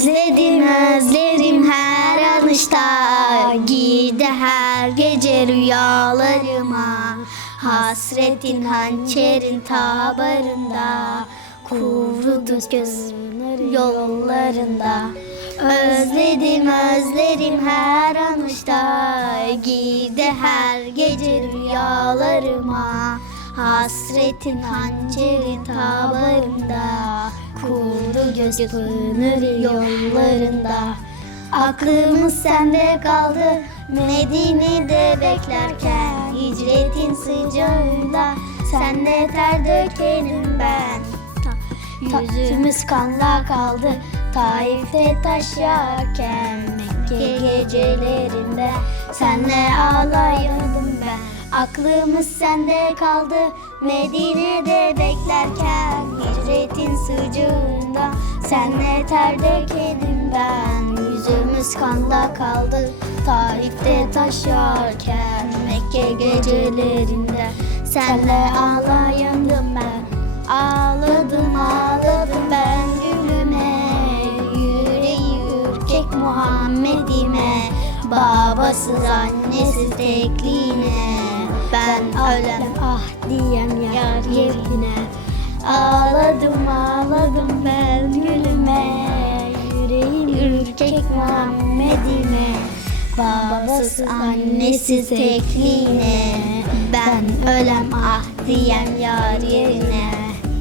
Özledim özlerim her anışta, girdi her gece rüyalarıma. Hasretin hançerin tabarında, kuvrudu gözüm yollarında. Özledim özlerim her anışta, girdi her gece rüyalarıma. Hasretin hançerin tabarında, kurdu göz pınarı yollarında. Aklımız sende kaldı Medine'de beklerken, hicretin sıcağında senle ter dökerim ben. Yüzümüz kanla kaldı Taif'te taş yağarken, Mekke gecelerinde senle ağlayırdım ben. Aklımız sende kaldı Medine'de beklerken, hicretin sıcağında senle ter dökerim ben. Yüzümüz kanla kaldı Taif'te taş yağarken, Mekke gecelerinde senle ağlayandım ben. Ağladım ağladım ben gülüme, yüreği ürkek Muhammed'ime. Babasız annesiz tekliğine, ben ölem ah diyem yar yerine. Ağladım ağladım ben gülüme, yüreğim ürkek Muhammed'ime. Babasız annesiz tekliğine, ben ölem ah diyem yar yerine.